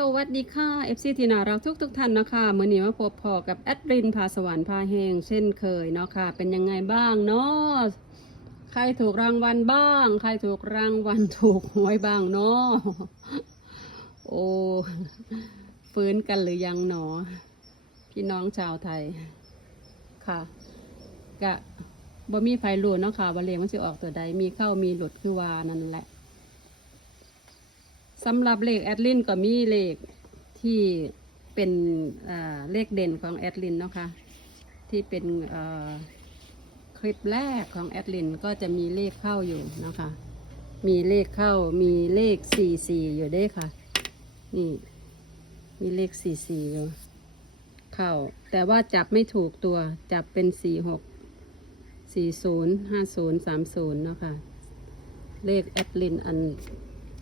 สวัสดีค่ะ FC ทีนาเราทุกทุกท่านนะคะเมื่อนี้มาพบพอกับแอดรินพาสวรรค์พาเฮงเช่นเคยเนาะค่ะ เป็นยังไงบ้างเนาะใครถูกรางวัลบ้าง ใครถูกรางวัลถูกหวยบ้างเนาะโอ้ฟื้นกันหรือยังหนอ พี่น้องชาวไทย ค่ะ กะบ่มีไฟรู้เนาะค่ะว่าเลขมันสิออกตัวใดมีเข้ามีหลุดคือวานั่นแหละ สำหรับเลขแอดลินก็มีเลขที่เป็นเลขเด่นของแอดลินเนาะค่ะที่เป็นคลิปแรกของแอดลินก็จะมีเลขเข้าอยู่เนาะคะมีเลขเข้ามีเลขสี่สี่อยู่ด้วยค่ะ นี่ มีเลขสี่สี่อยู่เข้า แต่ว่าจับไม่ถูกตัวจับเป็นสี่หกสี่ศูนย์ห้าศูนย์สามศูนย์เนาะค่ะเลขแอดลินอัน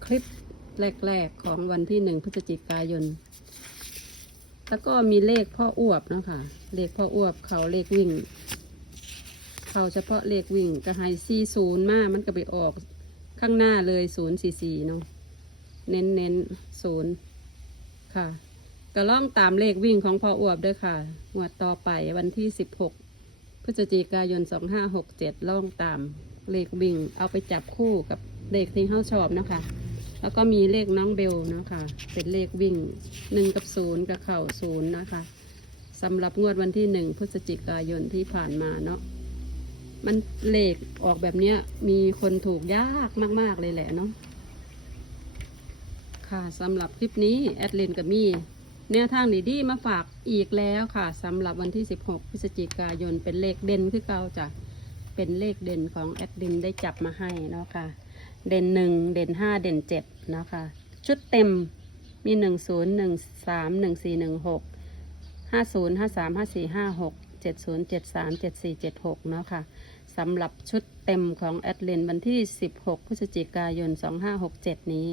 คลิป แรก ๆ ของวันที่หนึ่งพฤศจิกายน แล้วก็มีเลขพ่ออ้วบนะคะเลขพ่ออ้วบเขาเลขวิ่ง เขาเฉพาะเลขวิ่งก็ให้สี่ศูนย์มามันก็ไปออกข้างหน้าเลยศูนย์สี่สี่เนาะเน้นเน้นศูนย์ค่ะก็ล่องตามเลขวิ่งของพ่ออ้วบด้วยค่ะงวดต่อไปวันที่สิบหกพฤศจิกายนสองห้าหกเจ็ดล่องตามเลขวิ่งเอาไปจับคู่กับเลขที่เขาชอบนะคะ แล้วก็มีเลขน้องเบลเนาะค่ะเป็นเลขวิ่งหนึ่งกับศูนย์กับเข่าศูนย์นะคะสำหรับงวดวันที่หนึ่งพฤศจิกายนที่ผ่านมาเนาะมันเลขออกแบบเนี้ยมีคนถูกยากมากๆเลยแหละเนาะค่ะสำหรับคลิปนี้แอดลินกับมี่แนวทางดีๆมาฝากอีกแล้วค่ะสำหรับวันที่ 16 พฤศจิกายนเป็นเลขเด่นคือเก่าจ้ะเป็นเลขเด่นของแอดลินได้จับมาให้เนาะค่ะ เด่นหนึ่งเด่นห้าเด่นเจ็ดนะคะ ชุดเต็มมีหนึ่งศูนย์หนึ่งสามหนึ่งสี่หนึ่งหกห้าศูนย์ห้าสามห้าสี่ห้าหกเจ็ดศูนย์เจ็ดสามเจ็ดสี่เจ็ดหกเนาะค่ะสำหรับชุดเต็มของแอดเลนวันที่สิบหกพฤศจิกายนสองห้าหกเจ็ดนี้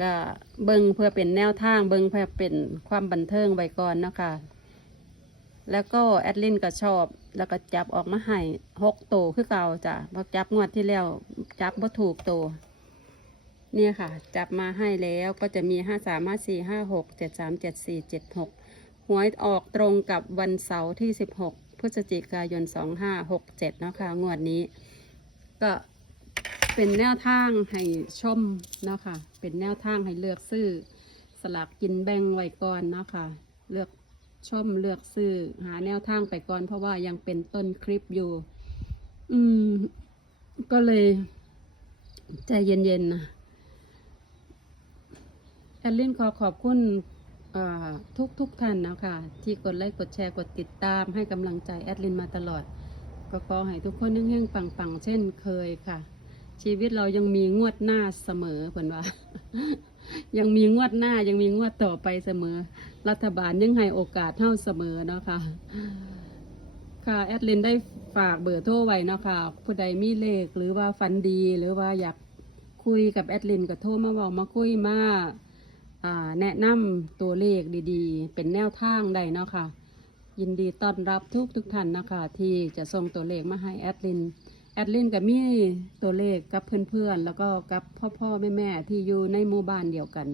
ก็เบิงเพื่อเป็นแนวทางเบิงเพื่อเป็นความบันเทิงไว้ก่อนเนาะคะแล้วก็แอดลินก็ชอบ แล้วก็จับออกมาให้หกโตวคือเก่าจ้ะพอจับงวดที่แล้วจับบ่ถูกโตวเนี่ยค่ะ จับมาให้แล้วก็จะมีห้าสามห้าสี่ห้าหกเจ็ดสามเจ็ดสี่เจ็ดหกหวยออกตรงกับวันเสาร์ที่สิบหกพฤศจิกายนสองห้าหกเจ็ดนาะคะงวดนี้ ก็เป็นแนวทางให้ชมเนาะค่ะ เป็นแนวทางให้เลือกซื้อ สลากกินแบ่งไว้ก่อนเนาะค่ะ เลือก ชมเลือกซื้อหาแนวทางไปก่อน เพราะว่ายังเป็นต้นคลิปอยู่ อืม ก็เลย ใจเย็นๆนะแอดลินขอขอบคุณทุกทุกท่านนะคะที่กดไลค์กดแชร์กดติดตามให้กำลังใจแอดลินมาตลอด ก็ขอให้ทุกคนเฮงๆปังๆ เช่นเคยค่ะ ชีวิตเรายังมีงวดหน้าเสมอเพื่อนว่า ยังมีงวดหน้ายังมีงวดต่อไปเสมอ รัฐบาลยังให้โอกาสเท่าเสมอเนาะค่ะ ค่ะแอดลินได้ฝากเบอร์โทรไว้เนาะค่ะผู้ใดมีเลขหรือว่าฟันดี หรือว่าอยากคุยกับแอดลินก็โทรมาบอกมาคุยมาอ่าแนะนำตัวเลขดีๆ เป็นแนวทางได้เนาะค่ะ ยินดีต้อนรับทุกทุกท่านนะคะ ที่จะส่งตัวเลขมาให้แอดลิน แอดลินกับมีตัวเลขกับเพื่อนๆ แล้วก็กับพ่อพ่อแม่แม่ๆที่อยู่ในหมู่บ้านเดียวกัน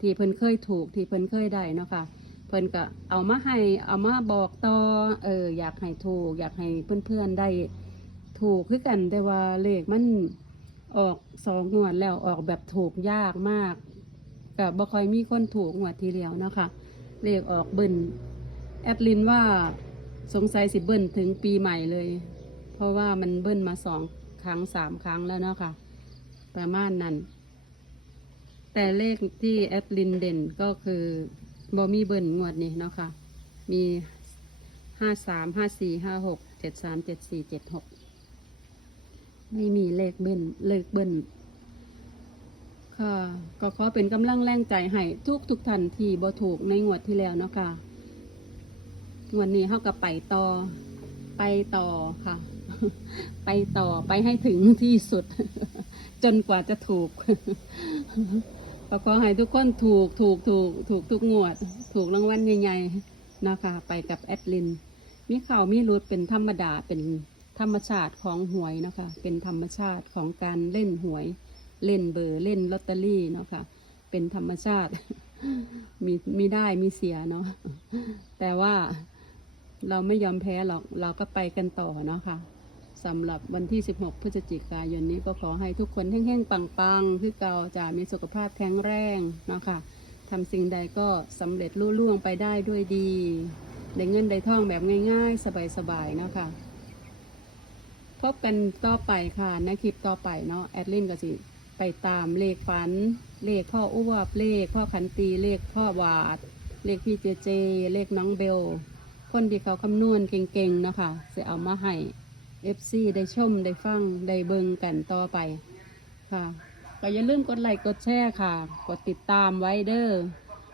ที่เพิ่นเคยถูกที่เพิ่นเคยได้เนาะค่ะเพิ่นก็เอามาให้เอามาบอกต่อเอออยากให้ถูก อยากให้เพื่อนๆได้ถูกคือกันแต่ว่าเลขมันออกสองงวดแล้วออกแบบถูกยากมากก็บ่ค่อยมีคนถูกงวดทีเดียวเนาะค่ะเลขออกเบิ้ลแอดลินว่าสงสัยสิเบิ้ลถึงปีใหม่เลย เพราะว่ามันเบิ้ลมาสองครั้งสามครั้งแล้วเนาะค่ะ ประมาณนั้น แต่เลขที่แอดลินเด่นก็คือบอมีเบิ้ลงวดนี้เนาะค่ะ มีห้าสามห้าสี่ห้าหกเจ็ดสามเจ็ดสี่เจ็ดหกไม่มีเลขเบิ้ลเลขเบิ้ลค่ะก็ขอเป็นกำลังแรงใจให้ทุกทุกท่านที่บ่ถูกในงวดที่แล้วเนาะค่ะงวดนี้เขากับไปต่อไปต่อค่ะ ไปต่อไปให้ถึงที่สุด จนกว่าจะถูกก็ขอให้ทุกคนถูกถูกถูกถูกทุกงวด ถูกรางวัลใหญ่ๆนะคะไปกับแอดลิน มีข่าวมีรุดเป็นธรรมดาเป็นธรรมชาติของหวยนะคะ เป็นธรรมชาติของการเล่นหวย เล่นเบอร์เล่นลอตเตอรี่เนาะค่ะ เป็นธรรมชาติ มีมีได้มีเสียเนาะแต่ว่าเราไม่ยอมแพ้หรอกเราก็ไปกันต่อเนาะค่ะ สำหรับวันที่ 16 พฤศจิกายนนี้ก็ขอให้ทุกคนแห้งๆ ปังๆ คือเก่าจะมีสุขภาพแข็งแรงเนาะค่ะทำสิ่งใดก็สำเร็จรุ่ล่วงไปได้ด้วยดีได้เงินได้ทองแบบง่ายๆ สบายๆเนาะค่ะพบกันต่อไปค่ะในคลิปต่อไปเนาะแอดลินก็สิไปตามเลขฝัน เลขพ่ออ้วบเลขพ่อขันตีเลขพ่อวาด เลขพี่เจเจ เลขน้องเบล คนที่เขาคำนวณเก่งๆเนาะค่ะจะเอามาให้ FC ได้ชม ได้ฟัง ได้เบิงกันต่อไปค่ะ ก็อย่าลืมกดไลค์กดแชร์ค่ะ กดติดตามไว้เด้อ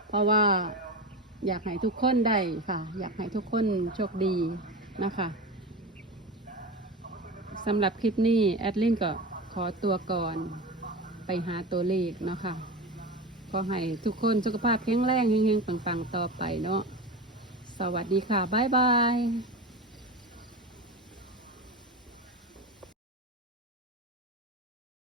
เพราะว่าอยากให้ทุกคนได้ค่ะ อยากให้ทุกคนโชคดีนะคะสำหรับคลิปนี้ แอดลินก็ขอตัวก่อนไปหาตัวเลขเนาะค่ะก็ให้ทุกคนสุขภาพแข็งแรงเฮงๆปังๆ ต่อไปเนาะสวัสดีค่ะ บ๊ายบาย